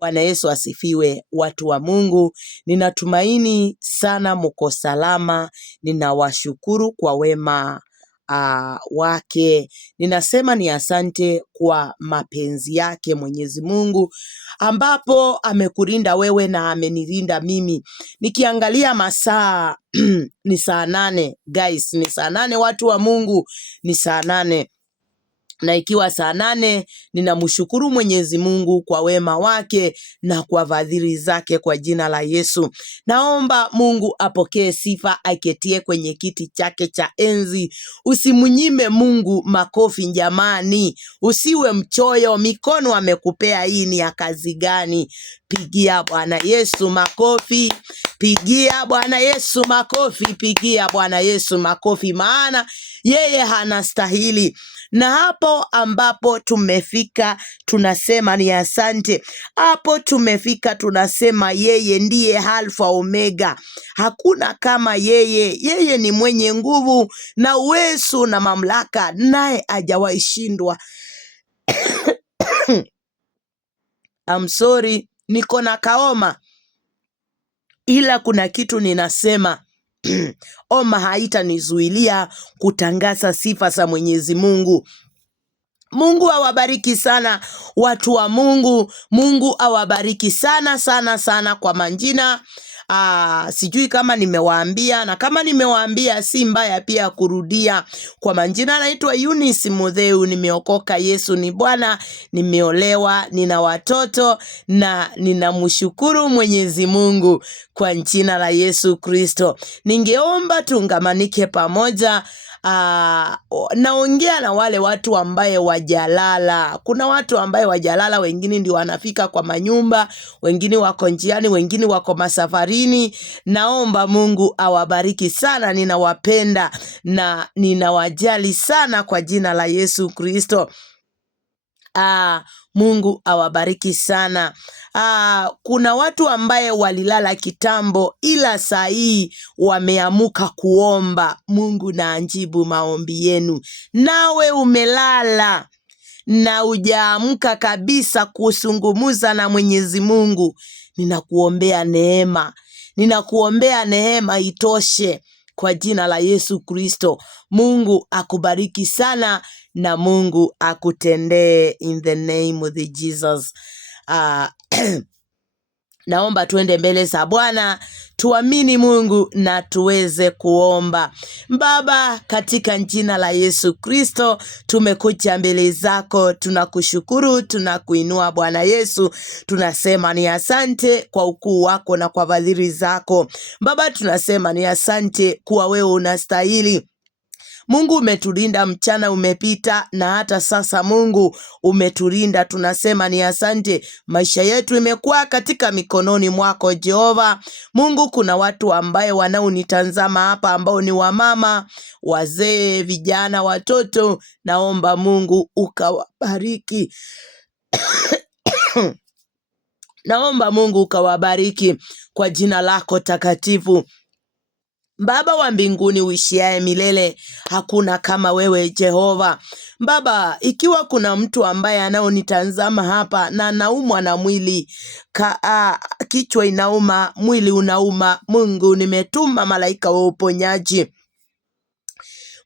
Bwana Yesu asifiwe, watu wa Mungu. Ninatumaini sana mko salama. Ninawashukuru kwa wema wake. Ninasema ni asante kwa mapenzi yake Mwenyezi Mungu, ambapo amekulinda wewe na amenilinda mimi. Nikiangalia masaa ni saa 8 guys, ni saa 8 watu wa Mungu, ni saa 8. Na ikiwa saa 8, ninamshukuru Mwenyezi Mungu kwa wema wake na kwa fadhili zake kwa jina la Yesu. Naomba Mungu apokee sifa aketie kwenye kiti chake cha enzi. Usimunyime Mungu makofi jamani. Usiwe mchoyo, mikono amekupea, hii ni ya kazi gani? Pigia Bwana Yesu makofi. Pigia Bwana Yesu makofi. Pigia Bwana Yesu makofi, maana yeye hanastahili. Na hapo ambapo tumefika tunasema ni asante. Hapo tumefika tunasema yeye ndiye Alfa Omega. Hakuna kama yeye. Yeye ni mwenye nguvu na uwezo na mamlaka, naye hajawahi shindwa. I'm sorry, niko na kaoma, ila kuna kitu ninasema oma haitanizuilia kutangaza sifa za Mwenyezi Mungu. Mungu awabariki sana watu wa Mungu. Mungu awabariki sana sana sana kwa majina. Sijui kama nimewaambia, na kama nimewaambia si mbaya pia kurudia. Kwa majina naitwa Eunice Mutheu, nimeokoka, Yesu ni Bwana, nimeolewa, nina watoto na ninamshukuru Mwenyezi Mungu kwa jina la Yesu Kristo. Ningeomba tungamanike pamoja. Naongea na wale watu ambaye wajalala. Kuna watu ambaye wajalala, wengine ndio wanafika kwa manyumba, wengine wako njiani, wengine wako masafarini. Naomba Mungu awabariki sana. Ninawapenda na ninawajali sana kwa jina la Yesu Kristo. Mungu awabariki sana. Kuna watu ambaye walilala kitambo, ila saa hii wameamuka kuomba. Mungu na ajibu maombi yenu. Nawe umelala na hujaamka kabisa kusungumuza na Mwenyezi Mungu, ninakuombea neema. Ninakuombea neema itoshe kwa jina la Yesu Kristo. Mungu akubariki sana na Mungu akutendee in the name of the Jesus. Naomba tuende mbele za Bwana, tuamini Mungu na tuweze kuomba. Baba, katika jina la Yesu Kristo, tumekuja mbele zako, tunakushukuru, tunakuinua Bwana Yesu. Tunasema ni asante kwa ukuu wako na kwa fadhili zako. Baba, tunasema ni asante kuwa wewe unastahili. Mungu, umetulinda mchana umepita na hata sasa Mungu umetulinda. Tunasema ni asante. Maisha yetu imekuwa katika mikononi mwako Jehova. Mungu, kuna watu ambaye wanaonitazama hapa ambao ni wamama, wazee, vijana, watoto. Naomba Mungu ukawabariki. Naomba Mungu ukawabariki kwa jina lako takatifu. Baba wa mbinguni uishiaye milele, hakuna kama wewe Jehova. Baba, ikiwa kuna mtu ambaye anaonitazama hapa na anaumwa na mwili, kichwa inauma, mwili unauma, Mungu, nimetuma malaika wa uponyaji.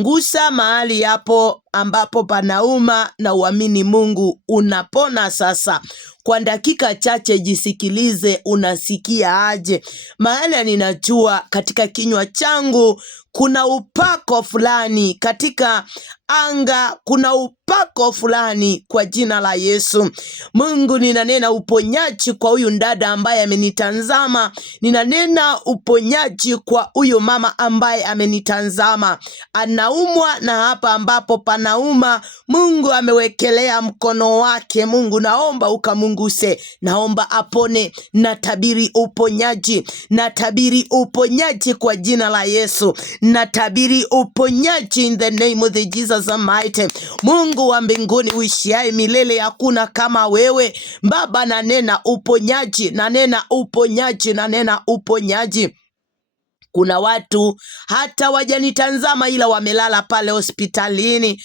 Ngusa mahali hapo ambapo panauma na uamini Mungu unapona sasa. Kwa dakika chache jisikilize, unasikia aje? Maana ninajua katika kinywa changu kuna upako fulani, katika anga kuna upako fulani kwa jina la Yesu. Mungu, ninanena uponyaji kwa huyu dada ambaye amenitazama. Ninanena uponyaji kwa huyu mama ambaye amenitazama. Anaumwa na hapa ambapo panauma, Mungu amewekelea mkono wake. Mungu, naomba ukamunguse, naomba apone. Natabiri uponyaji, natabiri uponyaji kwa jina la Yesu. Natabiri uponyaji in the name of the Jesus Almighty. Mungu wa mbinguni uishiaye milele, hakuna kama wewe Baba. Nanena uponyaji, nanena uponyaji, nanena uponyaji. Kuna watu hata wajanitazama ila wamelala pale hospitalini.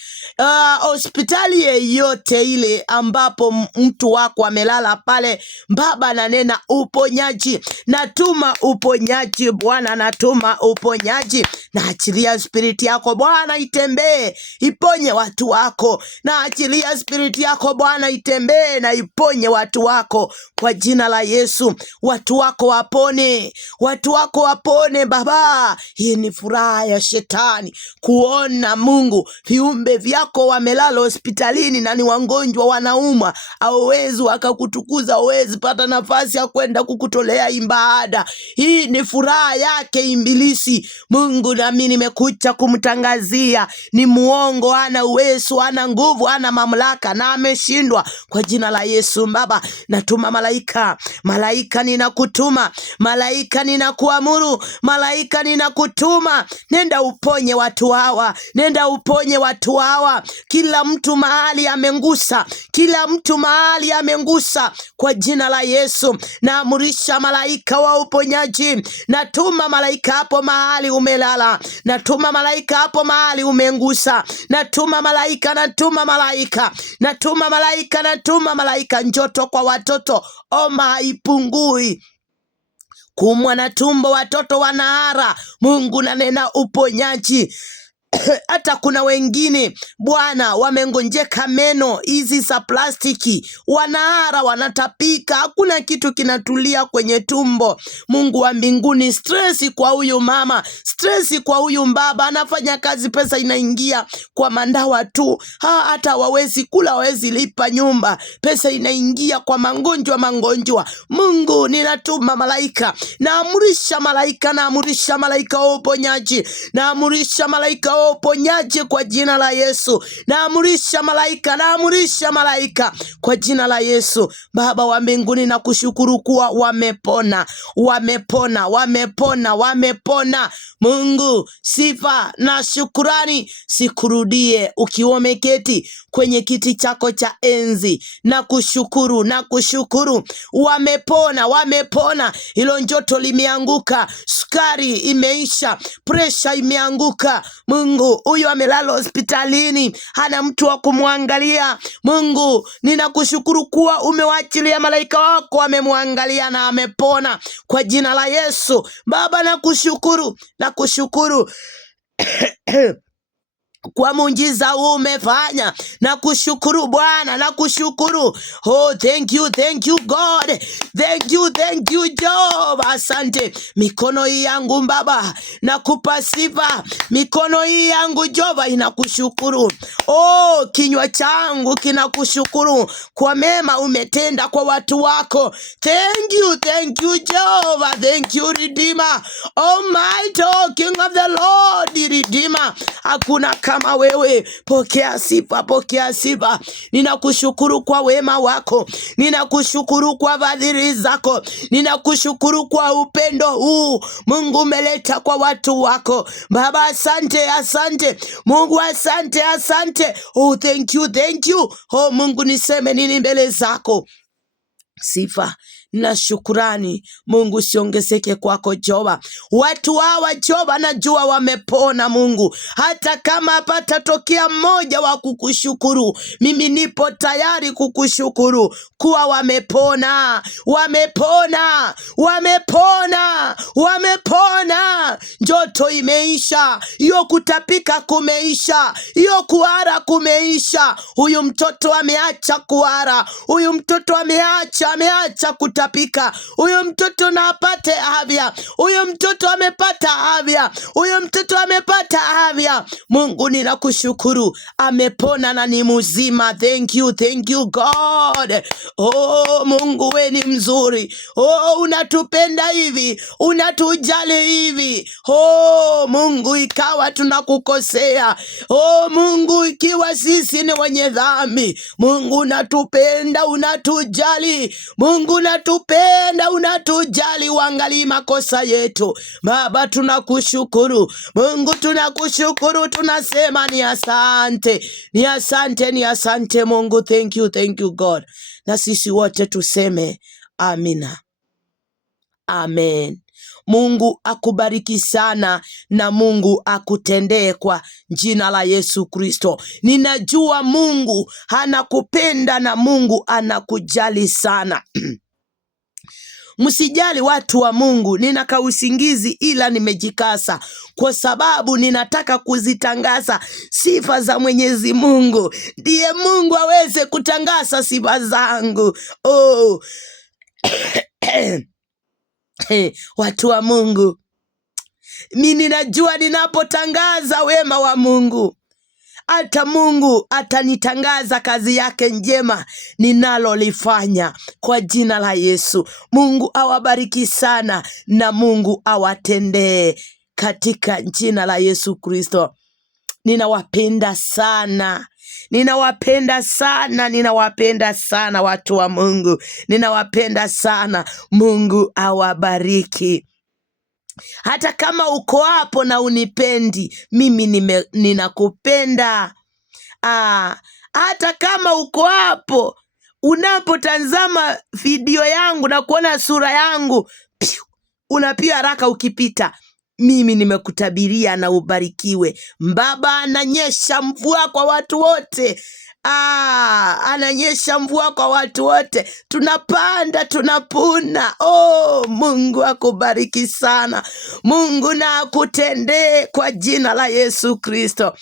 Hospitali yeyote ile ambapo mtu wako amelala pale, Baba nanena uponyaji. Natuma uponyaji Bwana, natuma uponyaji. Naachilia spiriti yako Bwana itembee, iponye watu wako. Naachilia spiriti yako Bwana itembee na iponye watu wako kwa jina la Yesu. Watu wako wapone, watu wako wapone Baba. Hii ni furaha ya shetani kuona Mungu viumbe vyako wamelala hospitalini na ni wagonjwa, wanauma, hawezi wakakutukuza, hawezi pata nafasi ya kwenda kukutolea ibada. Hii ni furaha yake Ibilisi. Mungu nami nimekuja kumtangazia ni muongo, hana uwezo, hana nguvu, hana mamlaka na ameshindwa kwa jina la Yesu. Baba, natuma malaika, malaika ninakutuma, malaika ninakuamuru, malaika ninakutuma, nenda uponye watu hawa, nenda uponye watu hawa. Kila mtu mahali amengusa, kila mtu mahali amengusa kwa jina la Yesu. Naamurisha malaika wa uponyaji, natuma malaika hapo mahali umelala, natuma malaika hapo mahali umengusa, natuma malaika, natuma malaika, natuma malaika, natuma malaika. Njoto kwa watoto, homa haipungui, kumwa na tumbo watoto wanahara. Mungu nanena uponyaji. Hata kuna wengine Bwana wamengonjeka meno hizi za plastiki, wanahara, wanatapika, hakuna kitu kinatulia kwenye tumbo. Mungu wa mbinguni, stresi kwa huyu mama, stresi kwa huyu baba, anafanya kazi, pesa inaingia kwa mandawa tu, hata wawezi kula, wawezi lipa nyumba, pesa inaingia kwa magonjwa. Mungu, ninatuma malaika, naamurisha malaika, naamurisha malaika wa uponyaji, naamurisha malaika uponyaji kwa jina la Yesu. Naamurisha malaika, naamurisha malaika kwa jina la Yesu. Baba wa mbinguni, nakushukuru kuwa wamepona, wamepona, wamepona, wamepona. Mungu, sifa na shukurani sikurudie ukiwa umeketi kwenye kiti chako cha enzi. Nakushukuru, nakushukuru. Wamepona, wamepona. Hilo njoto limeanguka, sukari imeisha, presha imeanguka. Mungu, huyu amelala hospitalini, hana mtu wa kumwangalia. Mungu, ninakushukuru kuwa umewachilia malaika wako, wamemwangalia na amepona kwa jina la Yesu. Baba, nakushukuru, nakushukuru kwa muujiza umefanya. Nakushukuru Bwana, nakushukuru. Oh, thank you God, thank you Jehova. Asante. Mikono hii yangu Baba nakupa sifa, mikono hii yangu Jehova inakushukuru. Oh, kinywa changu kinakushukuru kwa mema umetenda kwa watu wako. Thank you Jehova, thank you Redeemer, Almighty, King of the Lord, Redeemer. Hakuna kama wewe. Pokea sifa, pokea sifa. Ninakushukuru kwa wema wako, ninakushukuru kwa fadhili zako, ninakushukuru kwa upendo huu Mungu umeleta kwa watu wako. Baba, asante, asante Mungu, asante, asante. Oh, thank you. Oh Mungu, niseme nini mbele zako? Sifa na shukurani Mungu siongezeke kwako Jehova. Watu hawa Jehova najua wamepona Mungu. Hata kama hapatatokea mmoja wa kukushukuru, mimi nipo tayari kukushukuru kuwa wamepona, wamepona, wamepona, wamepona. Njoto imeisha, hiyo kutapika kumeisha, hiyo kuhara kumeisha. Huyu mtoto ameacha kuhara, huyu mtoto ameacha kutapika. Huyo mtoto na apate afya, huyo mtoto amepata afya, huyo mtoto amepata afya. Mungu, ninakushukuru, amepona na ni mzima. Thank you God. Oh Mungu, we ni mzuri. Oh, unatupenda hivi, unatujali hivi. Oh Mungu, ikawa tunakukosea, oh Mungu, ikiwa sisi ni wenye dhambi, Mungu unatupenda, unatujali. Mungu unatupenda, unatujali, uangalie makosa yetu. Baba, tunakushukuru Mungu, tunakushukuru, tunasema ni asante, ni asante, ni asante Mungu. Thank you God. Na sisi wote tuseme amina. Amen. Mungu akubariki sana na Mungu akutendee kwa jina la Yesu Kristo. Ninajua Mungu anakupenda na Mungu anakujali sana. Msijali watu wa Mungu, nina usingizi ila nimejikasa kwa sababu ninataka kuzitangaza sifa za Mwenyezi Mungu. Ndiye Mungu aweze kutangaza sifa zangu. Oh. Watu wa Mungu, mimi ninajua ninapotangaza wema wa Mungu, hata Mungu atanitangaza kazi yake njema ninalolifanya kwa jina la Yesu. Mungu awabariki sana na Mungu awatendee katika jina la Yesu Kristo. Ninawapenda sana. Ninawapenda sana, ninawapenda sana watu wa Mungu. Ninawapenda sana. Mungu awabariki. Hata kama uko hapo na unipendi, mimi ninakupenda. Hata kama uko hapo unapotazama video yangu na kuona sura yangu, unapiga haraka ukipita, mimi nimekutabiria na ubarikiwe. Baba ananyesha mvua kwa watu wote. Ananyesha mvua kwa watu wote. Tunapanda, tunapuna. Mungu akubariki sana. Mungu na akutendee kwa jina la Yesu Kristo.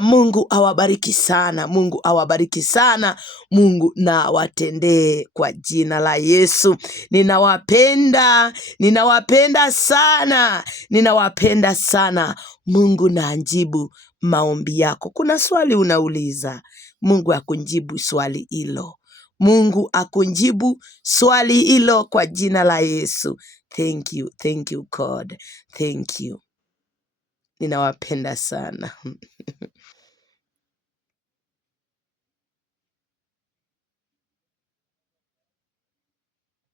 Mungu awabariki sana. Mungu awabariki sana. Mungu na awatendee kwa jina la Yesu. Ninawapenda. Ninawapenda sana. Ninawapenda sana. Mungu na ajibu maombi yako. Kuna swali unauliza, Mungu akunjibu swali hilo. Mungu akunjibu swali hilo kwa jina la Yesu. Thank you. Thank you God. Thank you. Ninawapenda sana.